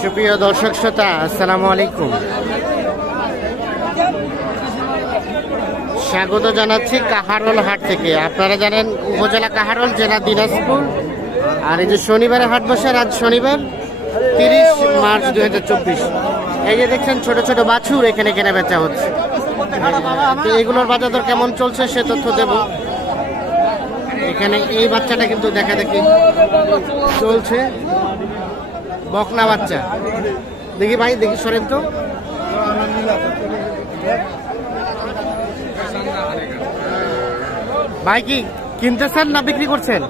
সুপ্রিয় দর্শক শ্রোতা, আসসালামু আলাইকুম। স্বাগত জানাচ্ছি কাহারোল হাট থেকে। আপনারা জানেন উপজেলা কাহারোল, জেলা দিনাজপুর। আর এই যে শনিবারে হাট বসে, আজ শনিবার 30 মার্চ 2024। এই যে দেখছেন ছোট ছোট বাছুর এখানে কেনা বেচা হচ্ছে। তো এগুলোর বাজার দর কেমন চলছে সে তথ্য দেব। এখানে এই বাচ্চাটা কিন্তু দেখা দেখি চলছে, বকনা বাচ্চা। দেখি ভাই, দেখি সরেন তো। ভাই কি কিনতেছেন না বিক্রি করছেন?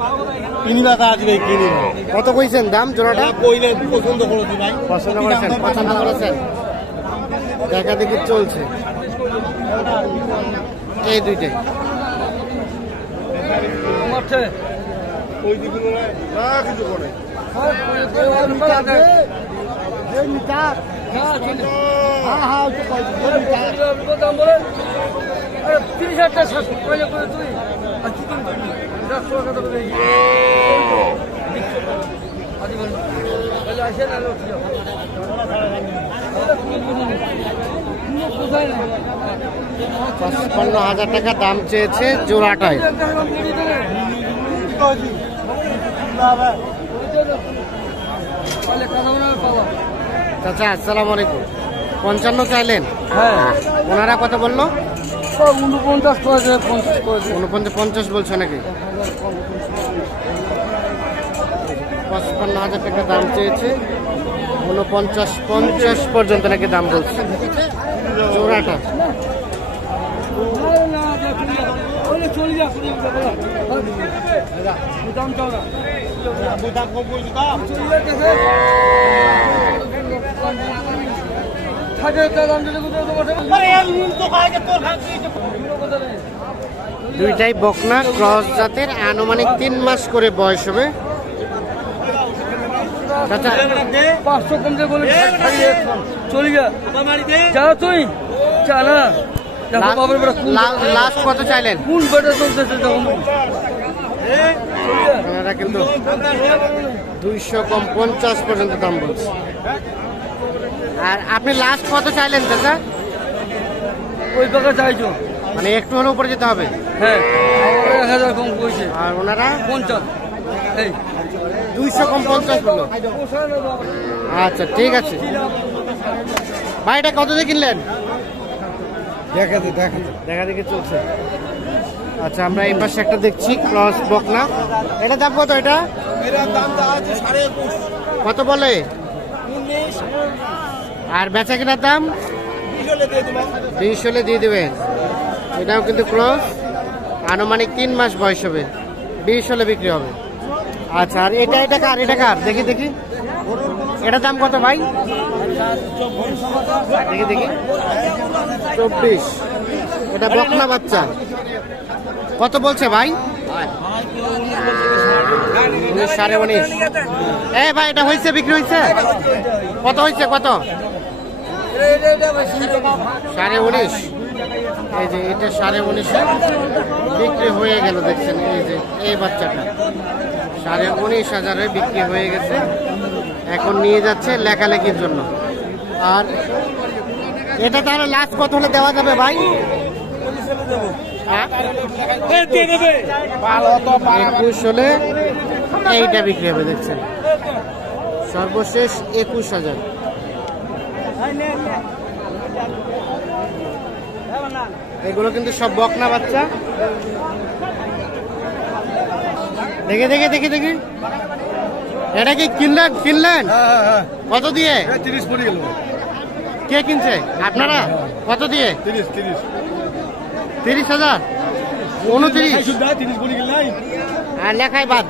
কত কইছেন দাম জোড়াটা? পছন্দ করেছেন? দেখা দেখি চলছে এই দুইটাই। ৳৫৫,০০০ টাকা দাম চেয়েছে জোড়াটায়। চাচা আসসালামু আলাইকুম। 55 চাইলেন? হ্যাঁ। ওনারা কত বললো? 49 করেছে, 50 বলছো নাকি? 55,০০০ টাকা দাম চেয়েছে। 49-50 পর্যন্ত নাকি দাম বলছে জোড়াটা। দুইটাই বকনা ক্রস জাতের, আনুমানিক 3 মাস করে বয়স হবে। লাস্ট কত চাইলেন? আপনারা কিন্তু 200 কম 50 পর্যন্ত দাম বলছে। আর আপনি লাস্ট কত চাইলেন দাদা? ওই টাকা চাইছো মানে একটু হলে উপরে যেতে হবে? হ্যাঁ, 1000 কম কইছে। আর ওনারা 50, এই 200 কম 50 বললো। আচ্ছা ঠিক আছে ভাই, এটা কত দিয়ে কিনলেন? দেখা দেখি চলছে। আচ্ছা, আমরা এই পাশে একটা দেখছি ক্রস বকনা। এটা দাম কত? এটা কত বলে? আর বেচা কেনার দাম 20 হলে দিয়ে দেবেন। এটাও কিন্তু ক্রস, আনুমানিক 3 মাস বয়স হবে, 20 হলে বিক্রি হবে। আচ্ছা, আর এটা কার? এটা কার? দেখি এটার দাম কত ভাই? দেখি 24। এটা বকনা বাচ্চা। কত বলছে ভাই? 19.5। ভাই এটা হয়েছে, বিক্রি হয়েছে? কত হয়েছে? কত? 19.5। এই যে এটা 19.5 বিক্রি হয়ে গেল। দেখছেন এই যে এই বাচ্চাটা 19,500 বিক্রি হয়ে গেছে। এখন নিয়ে যাচ্ছে লেখালেখির জন্য। আর এটা তাহলে লাস্ট কত হলে দেওয়া যাবে ভাই? 21 হলে এইটা বিক্রি হবে। দেখছেন সর্বশেষ 21,000। এগুলো কিন্তু সব বকনা বাচ্চা। দেখি এটা কি কিনলেন? কত দিয়ে? 30 পড়ে গেল। কে কিনছে? আপনারা? কত দিয়ে? 30,000। 29 আর লেখায় বাদ,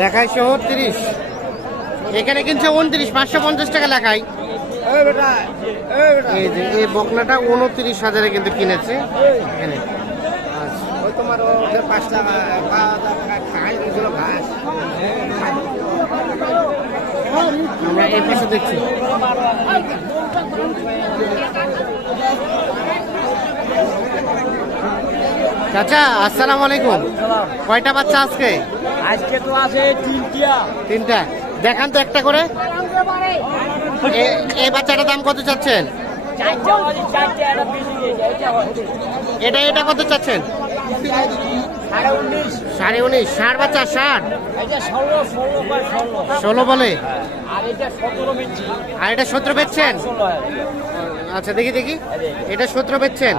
লেখায় সহ 30। এখানে কিনছে 29, 550 টাকা লেখায়। এই যে এই বকনাটা 29,000 কিন্তু কিনেছে এখানে। আমরা এই পাশে দেখছি চাচা আসসালামু আলাইকুম। কয়টা বাচ্চা আজকে? আজকে তো আছে 3টি তিনটা দেখান তো একটা করে। এই বাচ্চাটার দাম কত চাচ্ছেন? এটা এটা কত চাচ্ছেন? 19.5 ষাঁড় বাচ্চা, ষাঁড় 16 বলে, আর এটা 17 বেচছেন? আচ্ছা দেখি দেখি, এটা 17 বেচছেন।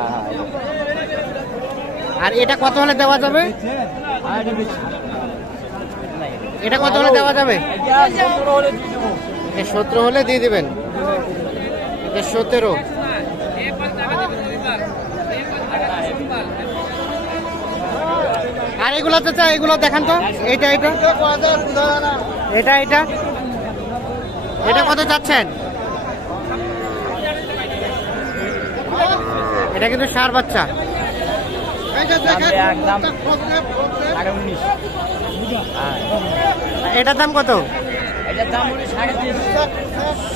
আর এটা কত হলে দেওয়া যাবে? এটা কত হলে দেওয়া যাবে? 17 হলে দিয়ে দিবেন। এটা 17। আর এগুলো তো এগুলো দেখান তো। এটা এটা এটা এটা এটা কত চাচ্ছেন? এটা কিন্তু ষাঁড় বাচ্চা। এটার দাম কত?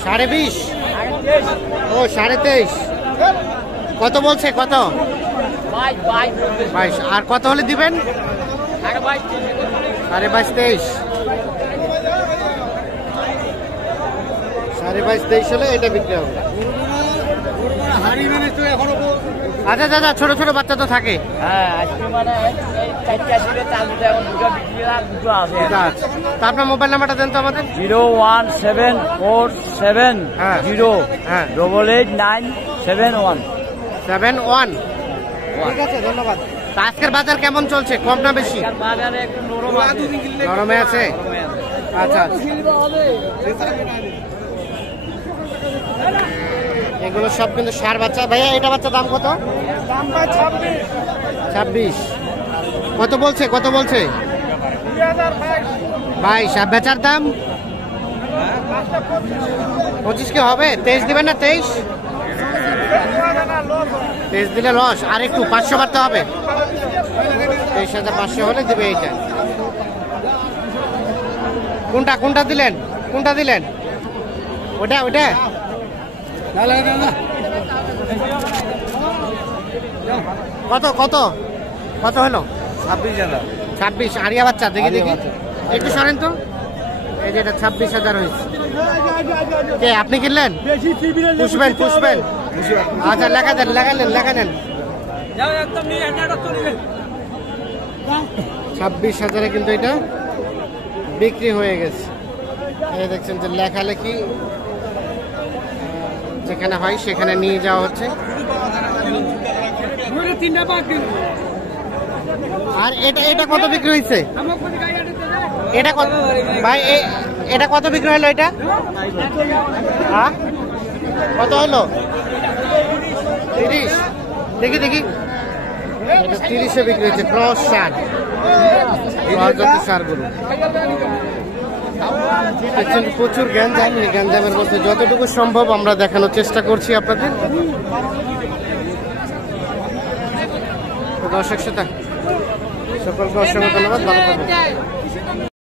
20.5। ও 23.5। কত বলছে? কত? 22। আর কত হলে দিবেন? 22.5 23 হলে এটা বিক্রি হবে। আচ্ছা দাদা, ছোট ছোট বাচ্চা তো থাকে। তা আপনার মোবাইল নাম্বারটা দেন তো আমাদের। 01740088971। ঠিক আছে, ধন্যবাদ। তা আজকের বাজার কেমন চলছে? কম না বেশি? বাজারে একটু নরমে আছে। আচ্ছা, এগুলো সব কিন্তু ষাঁড় বাচ্চা। ভাইয়া এটা বাচ্চা দাম কত? 26। কত বলছে? কত বলছে? 22। আর বেচার দাম 25 কি হবে? 23 দিবেন না? 23 দিলে লস। আর একটু 500 বাড়তে হবে। 23,500 হলে দিবে এইটা। কোনটা কোনটা দিলেন? কোনটা দিলেন? ওটা ওটা কত কত কত হলো? 26। আরিয়া বাচ্চা, দেখি দেখি একটু সরেন তো। এই যে এটা 26,000 হয়েছে। কে আপনি কিনলেন? পুষবেন পুষবেন। আচ্ছা লেখা দেন, লেখা নেন। 26,000 কিন্তু এটা বিক্রি হয়ে গেছে। এই দেখছেন যে লেখালেখি যেখানে হয় সেখানে নিয়ে যাওয়া হচ্ছে। আর এটা এটা কত বিক্রি হয়েছে? এটা কত ভাই? এটা কত বিক্রি হলো? এটা কত হলো? 30। দেখি দেখি, এটা 30-এ বিক্রি হচ্ছে। ক্রস ষাঁড়, ষাঁড়গুলো প্রচুর গ্যাঞ্জাম। এই গ্যাঞ্জামের মধ্যে যতটুকু সম্ভব আমরা দেখানোর চেষ্টা করছি আপনাদের। দর্শক শ্রোতা সকলকে অসংখ্য ধন্যবাদ। ভালো থাকবেন।